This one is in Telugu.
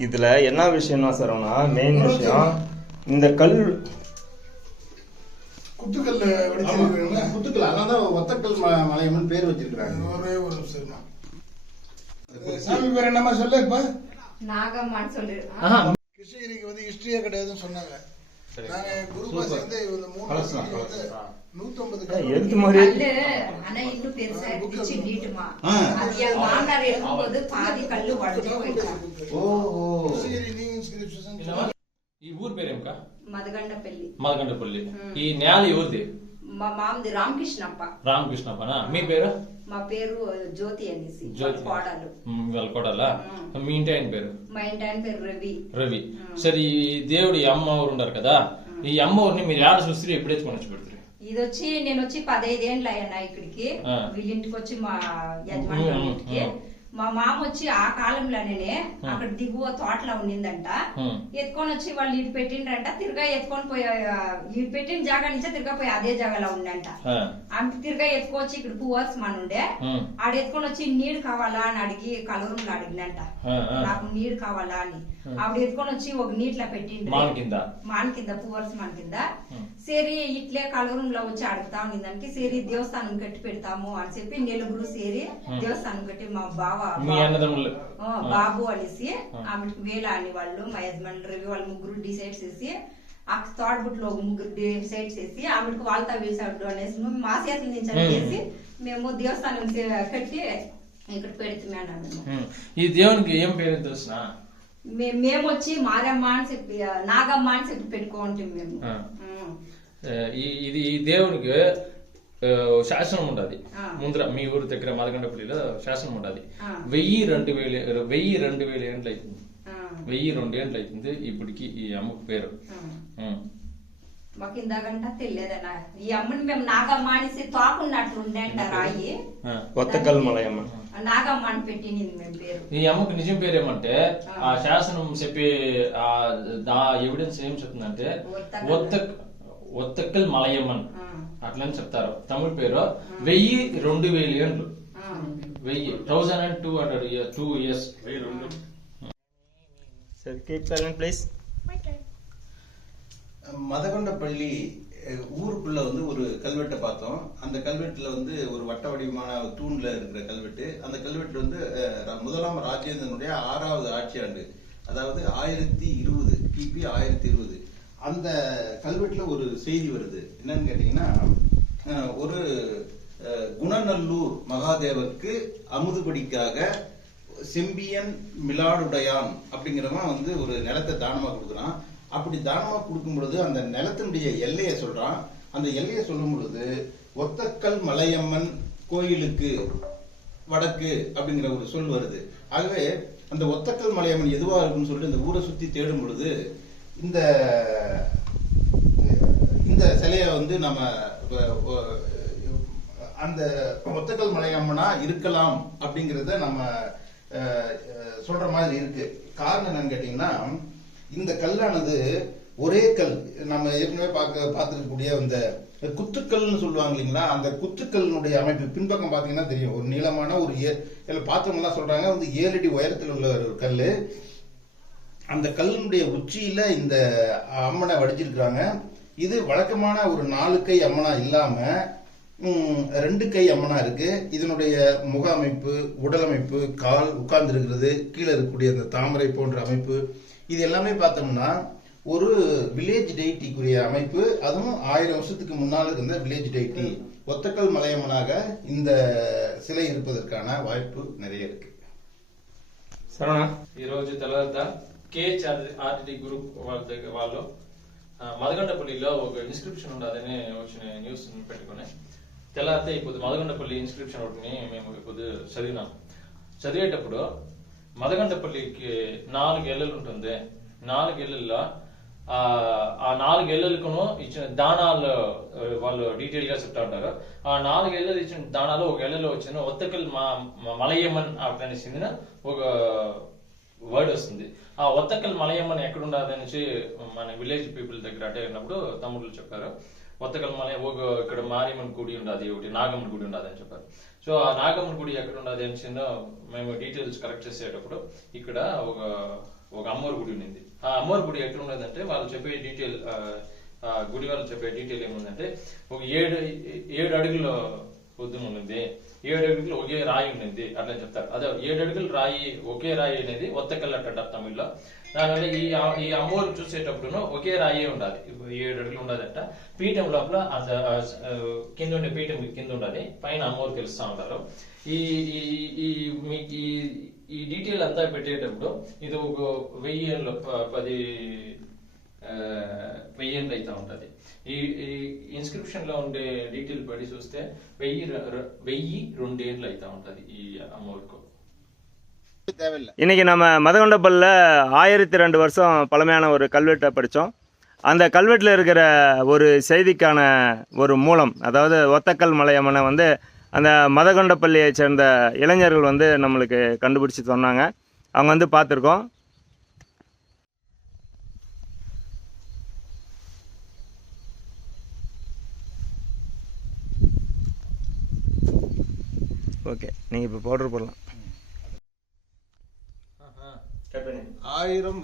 இதுல என்ன விஷயம்னா சரவணா மெயின் விஷயம் இந்த கல் வெடிச்சிருக்கீங்களா குத்துக்கல் அதனால தான் ஒத்தக்கல் ம- மலையம்மன் பேர் வச்சிருக்காங்க ஒரே ஒரு நிமிஷம் சாமி பேர் என்னம்மா சொல்லு இப்ப? நாகம்மான்னு சொல்லி கிருஷ்ணகிரிக்கு வந்து ஹிஸ்டரியே கிடையாதுன்னு சொன்னாங்க. நாங்க குரூப்பா சேர்ந்து இந்த மூணு கலசலாம், வருஷத்துக்கு வந்து கலசலாம். நூத்தம்பது ஏய், எழுத்து மாதிரி கல்லு ஆனா இன்னும் பெருசா இருந்துச்சு நீட்டுமா ஆ. அது என் மாமனார் எடுக்கும்போது பாதி கல்லு உடஞ்சு போயிட்டாங்க ఓ ఓ கிருஷ்ணகிரி நீங்க இன்ஸ்கிரிப்ஷன் ఈ ఊరు పేరేంకా మదగండపల్లి మదగండపల్లి ఈ నేల ఎవరిది మా మామది రామకృష్ణప్ప రామకృష్ణప్పనా మీ పేరు మా పేరు జ్యోతి అనేసి జ్యోతి. కోడలు. మ్, వాళ్ళ కొడాలా? మీ ఇంటి ఆయన పేరు? మా ఇంటి ఆయన పేరు రవి. రవి. సరే ఈ దేవుడు అమ్మ ఊరు ఉన్నారు కదా? ఈ అమ్మ ఊరిని మీరు ఏడ చూస్తే ఎప్పుడు ఎత్తుకొని వచ్చి పెడతారు ఇది వచ్చి నేను వచ్చి పదైదేండ్లు అయ్యాను ఇక్కడికి. వీళ్ళింటికి వచ్చి మా యజమాని ఇంటికి. మా మామ వచ్చి ఆ కాలంలోనే అక్కడ దిగువ తోటలో ఉండిందంట. ఉమ్. ఎత్తుకొని వచ్చి వాళ్ళు ఇటు పెట్టిండ్రంట. తిరగా ఎత్తుకొని పోయి ఇటు పెట్టిన జాగా నుంచే తిరగా పోయి అదే జాగాలో ఉండంట. ఆమె తిరగా ఎత్తుకొచ్చి ఇక్కడ పువర్స్ మన ఉండే. ఉమ్, ఆడ ఎత్తుకొని వచ్చి నీడు కావాలా అని అడిగి కలవరంలో అడిగినంట. నాకు నీడు కావాలా అని. ఆవిడ ఎత్తుకొని వచ్చి ఒక నీటిలో పెట్టిండ్రు. మాన్ కింద? మాన్ కింద పువర్స్ మన కింద. సేరి ఇట్లే కలవరంలో వచ్చి అడుగుతా ఉన్నదానికి సేరి దేవస్థానం కట్టి పెడతాము అని చెప్పి నెలుగురు సేరి దేవస్థానం కట్టి మా బావ మీ అన్నదమ్ములు బాబు అనేసి ఆమెకి వేల అని వాళ్ళు మా యజమాని రవి వాళ్ళు ముగ్గురు డిసైడ్ చేసి ఆ తోడబుట్లో ఒక ముగ్గురు డిసైడ్ చేసి ఆమెకి వాళ్ళతో వేసాడు అనేసి మా చేతుల నుంచి చేసి మేము దేవస్థానం కట్టి ఇక్కడ పెడుతున్నాం ఉమ్. ఈ దేవునికి ఏం పేరు తెలుసునా? మేము వచ్చి మారమ్మ అని చెప్పి నాగమ్మ అని చెప్పి పెట్టుకుంటాం మేము. ఇది ఈ దేవునికి ఆ, శాసనం ఉండదు. ఆ. ముందర మీ ఊరు దగ్గర మదగండపల్లిలో శాసనం ఉండదు. ఆ. వెయ్యి రెండు వేల వెయ్యి రెండు వేల ఏండ్లు అవుతుంది వెయ్యి రెండు ఏండ్లు అవుతుంది ఇప్పటికి ఈ అమ్మకు పేరు. మాకు ఇందాకంట తెలియదన్న. ఈ అమ్మని మేము నాగమ్మ అనేసి తోకున్నట్లు ఉండేంట రాయి. నాగమ్మ అని పెట్టింది మేము పేరు. ఈ అమ్మకు నిజం పేరు ఏమంటే ఆ శాసనం చెప్పే ఆ దా ఎవిడెన్స్ ఏం చెప్తుందంటే. ఒత్త ఒత్తక్కల్ మలయమ్మన్ ఆ, అట్లని చెప్తారు తమిళ పేరు వెయ్యి రెండు వేల ఏండ్లు ఆ. వెయ్యి thousand and two hundred two years సరే కీప్ సైలెంట్ ప్లీజ్ மதகொண்டப்பள்ளி அஹ், ஊருக்குள்ள வந்து ஒரு கல்வெட்டை பார்த்தோம் அந்த கல்வெட்டுல வந்து ஒரு வட்ட வடிவமான தூண்ல இருக்கிற கல்வெட்டு அந்த கல்வெட்டு வந்து அஹ், ர- முதலாம் ராஜேந்திரனுடைய ஆறாவது ஆட்சியாண்டு அதாவது ஆயிரத்தி இருபது கிபி ஆயிரத்தி இருபது அந்த கல்வெட்டுல ஒரு செய்தி வருது. என்னன்னு கேட்டீங்கன்னா ஒரு குணநல்லூர் மகாதேவருக்கு அமுதுபடிக்காக செம்பியன் மிலாடுடையான் அப்படிங்கிறவன் வந்து ஒரு நிலத்தை தானமா கொடுக்குறான். அப்படி தானமா கொடுக்கும் பொழுது அந்த நிலத்தினுடைய எல்லையை சொல்றான். அந்த எல்லையை சொல்லும் பொழுது ஒத்தக்கல் மலையம்மன் கோயிலுக்கு வடக்கு அப்படிங்கிற ஒரு சொல் வருது. ஆகவே அந்த ஒத்தக்கல் மலையம்மன் எதுவா இருக்குன்னு சொல்லிட்டு இந்த ஊரை சுத்தி தேடும் பொழுது இந்த இந்த சிலையை வந்து நம்ம அந்த ஒத்தக்கல் மலையம்மனா இருக்கலாம் அப்படிங்கிறத நம்ம சொல்ற மாதிரி இருக்கு. காரணம் என்னன்னு கேட்டீங்கன்னா இந்த கல்லானது ஒரே கல். நம்ம ஏற்கனவே பார்க்க பார்த்துருக்கக்கூடிய அந்த குத்துக்கல்னு சொல்லுவாங்க இல்லைங்களா? அந்த குத்துக்கல்னுடைய அமைப்பு பின்பக்கம் பார்த்தீங்கன்னா தெரியும். ஒரு நீளமான ஒரு ஏ இதில் பார்த்தவங்கலாம் சொல்றாங்க. வந்து ஏழு அடி உயரத்தில் உள்ள ஒரு கல் அந்த கல்லினுடைய உச்சியில இந்த அம்மனை வடிச்சிருக்கிறாங்க இது வழக்கமான ஒரு நாலு கை அம்மனா இல்லாம ம், ரெண்டு கை அம்மனா இருக்கு இதனுடைய முக அமைப்பு உடல் அமைப்பு கால் உட்கார்ந்து இருக்கிறது கீழே இருக்கக்கூடிய அந்த தாமரை போன்ற அமைப்பு இது எல்லாமே பார்த்தோம்னா ஒரு வில்லேஜ் டெய்டிக்குரிய அமைப்பு அதுவும் ஆயிரம் வருஷத்துக்கு முன்னால் இருந்த வில்லேஜ் டெய்டி ஒத்தக்கல் மலையம்மனாக இந்த சிலை இருப்பதற்கான வாய்ப்பு நிறைய இருக்கு సరేనా ఈ రోజు తర్వాత కేహెచ్ ఆర్టీటీ గ్రూప్ వాళ్ళ దగ్గర వాళ్ళు ఆ, మదగండపల్లిలో ఒక ఇన్స్క్రిప్షన్ ఉండదని వచ్చిన న్యూస్ పెట్టుకుని తెల్లారితే ఇప్పుడు మదగండపల్లి ఇన్స్క్రిప్షన్ ఒకటిని మేము ఇప్పుడు చదివినాం. చదివేటప్పుడు మదగండపల్లికి నాలుగు ఎల్లలు ఉంటుంది నాలుగు ఎల్లల్లో ఆ నాలుగు ఎల్లలకును ఇచ్చిన దానాలు వాళ్ళు డీటెయిల్గా చెప్తా ఉంటారు. ఆ నాలుగు ఎల్లలు ఇచ్చిన దానాలు ఒక ఎల్లలో వచ్చిన ఒత్తకల్ మా మా- మలయమ్మన్ చెందిన ఒక వర్డ్ వస్తుంది. ఆ ఒత్తకల్ మలయమ్మని ఎక్కడుండదు అనేసి మన విలేజ్ పీపుల్ దగ్గర అడిగినప్పుడు తమ్ముళ్ళు చెప్పారు. ఒత్తకల్ మలయ ఒక ఇక్కడ మారియమ్మన్ గుడి ఉండదు ఒకటి నాగమ్మన్ గుడి ఉండదు అని చెప్పారు. సో ఆ నాగమ్మన్ గుడి ఎక్కడ ఉండదు అనేసి మేము డీటెయిల్స్ కలెక్ట్ చేసేటప్పుడు ఇక్కడ ఒక ఒక అమ్మవారి గుడి ఉండింది ఆ అమ్మవారి గుడి ఎట్లా ఉన్నదంటే వాళ్ళు చెప్పే డీటెయిల్ గుడి వాళ్ళు చెప్పే డీటెయిల్ ఏముందంటే ఒక ఏడు ఏడు అడుగుల పొద్దున ఉన్నది ఏడు అడుగులు ఒకే రాయి ఉన్నది అట్లా చెప్తారు. అదే ఏడు అడుగులు రాయి ఒకే రాయి అనేది ఒత్తకల్ అంటారు తమిళ్ళో. దానివల్ల ఈ ఈ అమ్మోరు చూసేటప్పుడు ఒకే రాయి ఉండాలి. ఏడు అడుగులు ఉండదంట. పీఠం లోపల కింద ఉండే పీఠం కింద ఉండాలి. పైన అమ్మోరు తెలుస్తా ఉంటారు ఈ ఈ ఈ మీకు ఈ ఈ డీటెయిల్ అంతా పెట్టేటప్పుడు ఇది ఒక వెయ్యి ఏళ్ళు, ప- పది వెయ్యి ఏళ్ళు అవుతా ఉంటది ఈ ఈ ఇన్స్క్రిప్షన్ లో ఉండే డీటెయిల్ పడి చూస్తే వెయ్యి ర- ర- వెయ్యి రెండేళ్ళు అవుతా ఉంటది ఈ అమ్మవారికి தேவையில்லை இன்னைக்கு நம்ம மதகொண்டப்பல்ல ஆயிரத்தி ரெண்டு வருஷம் பழமையான ஒரு கல்வெட்டை படித்தோம் அந்த கல்வெட்டில் இருக்கிற ஒரு செய்திக்கான ஒரு மூலம் அதாவது ஒத்தக்கல் மலையம்மனை வந்து அந்த மதகொண்டப்பள்ளியை சேர்ந்த இளைஞர்கள் வந்து நம்மளுக்கு கண்டுபிடிச்சி சொன்னாங்க அவங்க வந்து பார்த்துருக்கோம் ஓகே நீங்கள் இப்போ பவுடர் போடலாம். ஆயிரம்